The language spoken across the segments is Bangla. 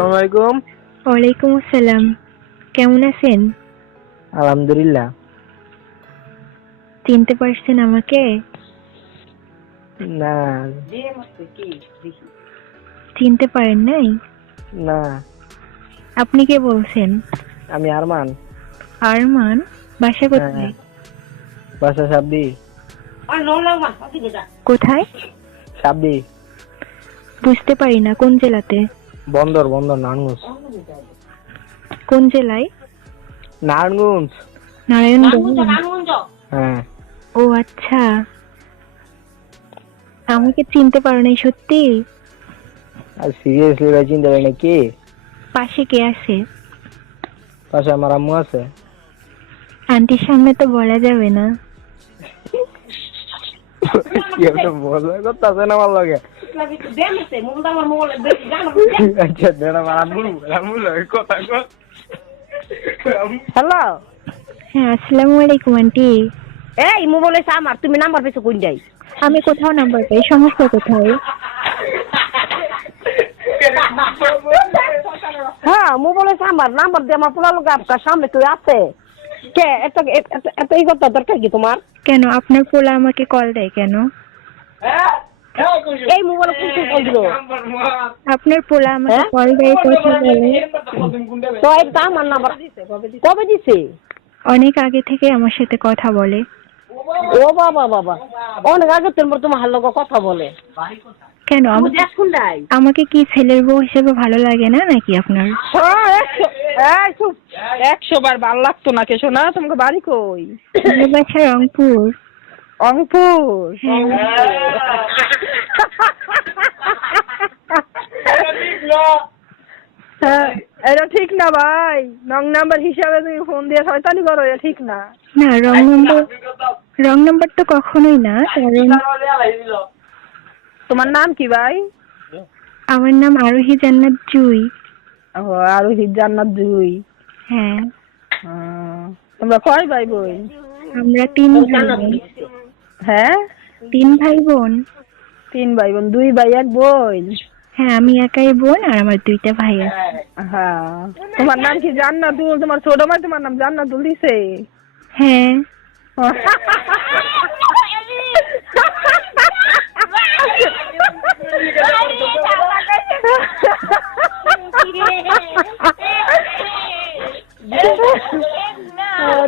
আসসালামু আলাইকুম। ওয়ালাইকুম আসসালাম। কেমন আছেন? আলহামদুলিল্লাহ। চিনতে পারছেন আমাকে? না। চিনতে পারেন নাই? না। আপনি কে বলছেন? আমি আরমান। আরমান? বাসা কোথায়? হ্যাঁ। বাসা সাবদি কোথায়? সাবদি বুঝতে পারি না কোন জেলাতে? বন্দর বন্দর নারায়ণগঞ্জ। কোন জেলায়? নারায়ণগঞ্জ। নারায়ণগঞ্জ। হ্যাঁ। ও আচ্ছা। আমাকে চিনতে পারো নাই সত্যি? আর সিরিয়াসলি ভাই চিন্তা করি না কি? পাশে কে আছে? পাশে আমার আম্মু আছে। আন্টির সামনে তো বলা যাবে না। কি একটা বলার কথা আছে না আমার লগে? আচ্ছা হ্যালো। হ্যাঁ আসসালামু আলাইকুম আন্টি। এই মোবাইল আমার তুমি নাম্বার পেয়েছ কোন যাই? আমি কোথাও নাম্বার পাই সমস্যা কোথায়? হ্যাঁ মোবাইল আমার নাম্বার দিয়ে আমার পোলা লোক আপনার সামনে তুই আছে। কে? এত এত- এই কথা দরকার কি তোমার? কেন? আপনার পোলা আমাকে কল দেয় কেন? এই মোবাইল কল দিল? আপনার পোলা আমাকে হ্যাঁ? কল দেয় কথা বলে তো একটা আমার নাম্বার? কবে দিছে? অনেক আগে থেকে আমার সাথে কথা বলে। ও বাবা বাবা। অনেক আগে তোমার তোমার লোক কথা বলে। কেন? আমাকে কি ছেলের বউ হিসেবে ভালো লাগে না নাকি আপনার? হ্যাঁ একশো বার ভালো লাগতো না কে শোনা? তোমাকে বাড়ি কই? ভালোবাসা রংপুর। অঙ্কুর হ্যাঁ হ্যাঁ এটা ঠিক না ভাই। নং নাম্বার হিসাবে তুমি ফোন দিয়ে শয়তানি করো এটা ঠিক না। না রং নম্বর রং নম্বর তো কখনোই না কারণ তোমার নাম কি ভাই? আমার নাম আরোহী জান্নাত জুই। ও আরও জান্নাত দুই হ্যাঁ। তোমরা কয় ভাই বোন? আমরা তিন ভাই বোন। হ্যাঁ? তিন ভাই বোন। তিন ভাই বোন দুই ভাই এক বোন। হ্যাঁ আমি একাই বোন আর আমার দুইটা ভাই আছে। হ্যাঁ। তোমার নাম কি জান্নাতুল? তোমার ছোট ভাই তোমার নাম জান্নাতুল দিছে? হ্যাঁ।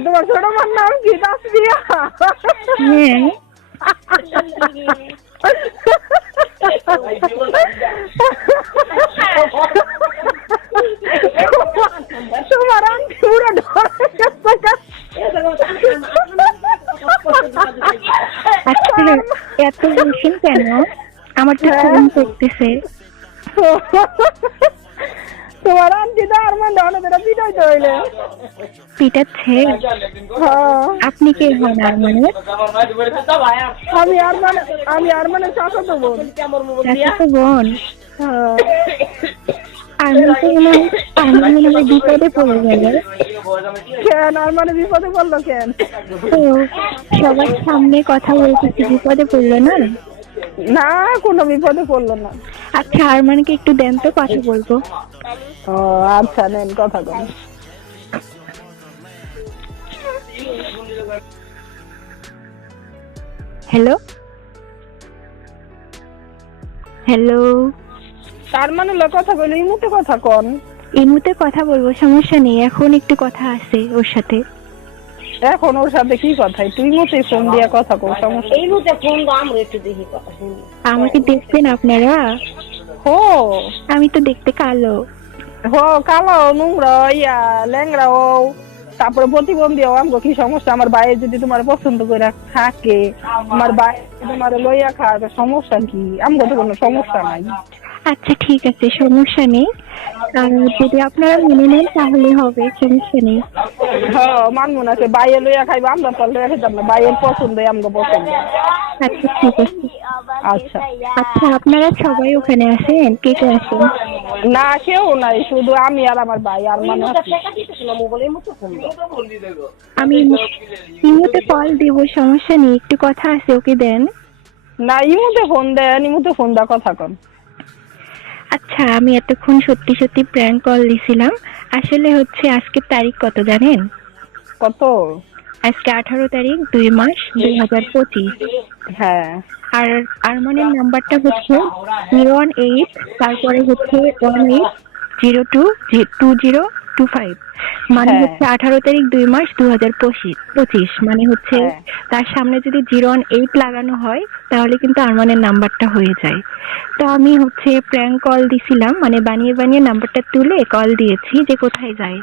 তোমার ছোট মার নাম কি? তাসবিয়া হ্যাঁ তোমার আন্টি পুরো ডরে গেছে। আচ্ছা এত বলছেন কেন? আমার তো ফোন করতেছে। তোমার আন্টি তো আর মানে অনেকটা পিটাই হইলে। পিটাচ্ছে? হ্যাঁ। আপনি কে হন আর মানে আমি আর মানে আমি আর মানে চাচা তো বোন। তো বোন? হ্যাঁ। আমি তো মনে আমি মনে বিপদে পড়ে গেল কেন? আর মানে বিপদে পড়ল কেন? তো সবার সামনে কথা বলতেছি বিপদে পড়ল না? না কোনো বিপদে পড়ল না। আচ্ছা আর মানে কি একটু দেন তো কথা বলব। ও আচ্ছা কথা বল হ্যালো? হ্যালো? তার মানে লো কথা কইলো এই মুহূর্তে কথা কন। এই মুহূর্তে কথা বলব সমস্যা নেই এখন একটু কথা আছে ওর সাথে। এখন ওর সাথে কি কথা? তুই মুহূর্তে ফোন দিয়া কথা কও সমস্যা এই মুহূর্তে ফোন দাও আমরা একটু দেখি কথা শুনি। আমাকে দেখছেন আপনারা? হো। আমি তো দেখতে কালো। হো কালো নোংরা ইয়া ল্যাংরা ও। তারপরে প্রতিবন্ধী ও আমগো কি সমস্যা? আমার বাইরে যদি তোমার পছন্দ করে থাকে আমার বাইরে তোমার লইয়া খাওয়াবে সমস্যা কি? আমগো তো কোনো সমস্যা নাই। আচ্ছা ঠিক আছে সমস্যা নেই। আর যদি আপনারা মেনে নেন তাহলে হবে সমস্যা নেই। হ্যাঁ মানবো না সে বাইরে লইয়া খাইবো আমরা তো লইয়া খাইতাম না বাইরের পছন্দ আমগো পছন্দ আচ্ছা ঠিক আছে। আচ্ছা। আচ্ছা আপনারা সবাই ওখানে আছেন কে কে আছেন না কেউ নাই শুধু আমি আর আমার ভাই আর মানে আমি ইমুতে কল দিব সমস্যা নেই একটু কথা আছে ওকে দেন। না ইমুতে ফোন দেন ইমুতে ফোন দা কথা কন। আচ্ছা আমি এতক্ষণ সত্যি সত্যি প্র্যাঙ্ক কল দিছিলাম। আসলে হচ্ছে আজকের তারিখ কত জানেন? কত? আজকে আঠারো তারিখ দুই মাস দুই হাজার পঁচিশ। হ্যাঁ। আর আরমানের নাম্বারটা হচ্ছে জিরো ওয়ান এইট তারপরে হচ্ছে one eight zero two two zero two five মানে হ্যাঁ। হচ্ছে আঠারো তারিখ দুই মাস দু হাজার পঁচিশ। মানে হচ্ছে হ্যাঁ। তার সামনে যদি জিরো ওয়ান এইট লাগানো হয় তাহলে কিন্তু আরমানের নাম্বারটা হয়ে যায়। তো আমি হচ্ছে প্র্যাঙ্ক কল দিছিলাম মানে বানিয়ে বানিয়ে নাম্বারটা তুলে কল দিয়েছি যে কোথায় যাই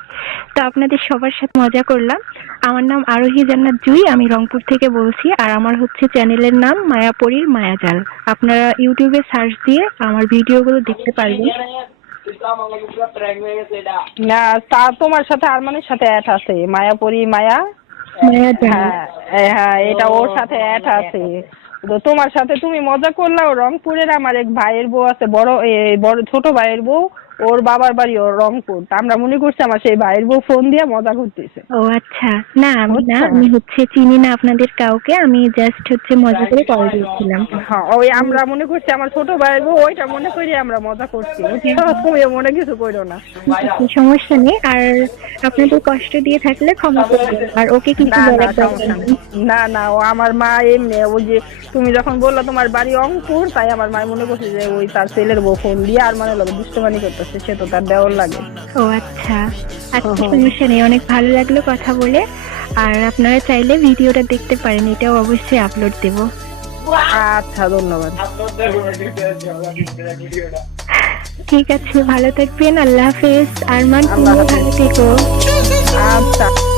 তো আপনাদের সবার সাথে মজা করলাম। আমার নাম আরোহী জান্নাত জুই আমি রংপুর থেকে বলছি আর আমার হচ্ছে চ্যানেলের নাম মায়াপরীর মায়াজাল। আপনারা ইউটিউবে সার্চ দিয়ে আমার ভিডিওগুলো দেখতে পারবেন। না তা তোমার সাথে আরমানের সাথে অ্যাড আছে। মায়াপুরি মায়া? হ্যাঁ হ্যাঁ এটা ওর সাথে অ্যাড আছে। তো তোমার সাথে তুমি মজা করলাও। রংপুরের আমার এক ভাইয়ের বউ আছে বড় বড় ছোট ভাইয়ের বউ। ওর বাবার বাড়ি ওর রংপুর। তা আমরা মনে করছি আমার সেই ভাইয়ের বউ ফোন দিয়ে মজা করতেছে। ও আচ্ছা। না আমি না আচ্ছা। আমি হচ্ছে চিনি না আপনাদের কাউকে আমি জাস্ট হচ্ছে মজা করে কল দিয়েছিলাম। হ্যাঁ ওই আমরা মনে করছি আমার ছোট ভাইয়ের বউ ওইটা মনে করি আমরা মজা করছি? তুমি মনে কিছু করো না। সমস্যা নেই আর আপনাদের কষ্ট দিয়ে থাকলে ক্ষমা করবেন আর ওকে কিছু না না বলার। না না ও আমার মা এমনি ওই যে তুমি যখন বলল তোমার বাড়ি অঙ্কুর তাই আমার মা মনে করছে যে ওই তার ছেলের বউ ফোন দিয়ে আর মানে লোক দুষ্টমানি করতেছে। সে তো তার দেওয়ার লাগে। ও আচ্ছা। আচ্ছা। সমস্যা নেই অনেক ভালো লাগল কথা বলে। আর আপনারা চাইলে ভিডিওটা দেখতে পারেন এটাও অবশ্যই আপলোড দেব। আচ্ছা ধন্যবাদ। ঠিক আছে ভালো থাকবেন আল্লাহ হাফেজ। আরমান তুমিও ভালো থেকো। আচ্ছা।